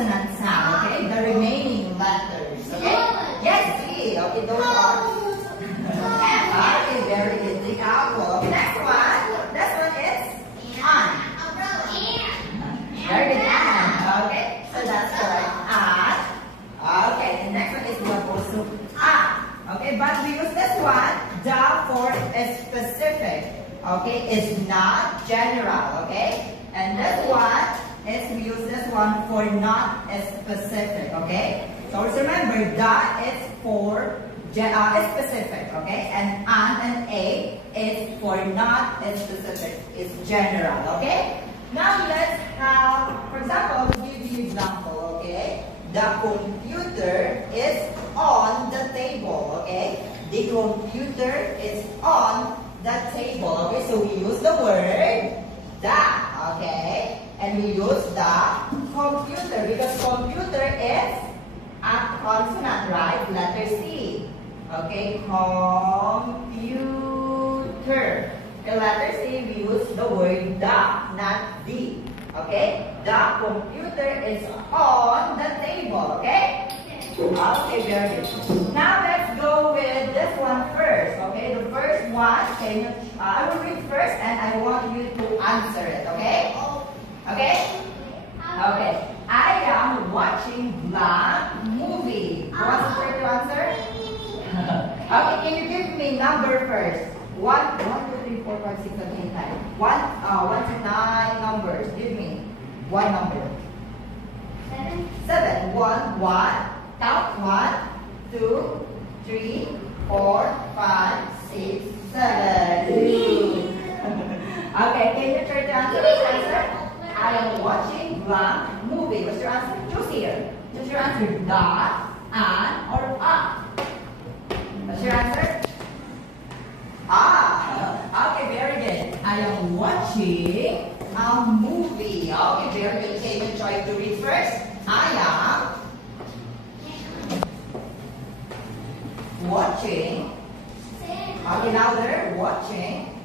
consonant sound, okay? The remaining letters, okay? Yes, C. Okay, those are. Okay, very good. The apple. Okay, next one. This one is an. Very good, an. Okay, so that's correct. An. Okay, the next one is what also a. Okay, but we use this one, the for specific. Okay, it's not general. Okay, and this one is we use this one for not specific. Okay, so remember that is for specific. Okay, and an and a is for not specific. It's general. Okay, now let's have, for example, I'll give you example. Okay, the computer is on the table. Okay, the computer is on the table. Okay, so we use the word the, okay, and we use the computer because computer is a consonant, right? Letter C. Okay, computer. The letter C, we use the word the, not the. Okay, the computer is on the table. Okay. Okay, very good. Now let's go with this one first. Okay, the first one, can you, I will read first and I want you to answer it. Okay? Okay? Okay. I am watching the movie. Who wants to try to answer? Okay, can you give me number first? 1, 2, 3, 4, 5, 6, 7, 8, 9. 1 to 9 numbers. Give me one number. 7. 1. Count 1, 2, 3, 4, 5, 6, 7. Okay, can you try to answer this answer? I am watching the movie. What's your answer? Choose here. Choose your answer. The, an, or a. What's your answer? Okay, very good. I am watching a movie. Okay, very good. Can you try to read first? I am watching. Okay, now they're watching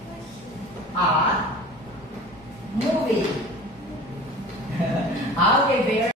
a movie. Okay, very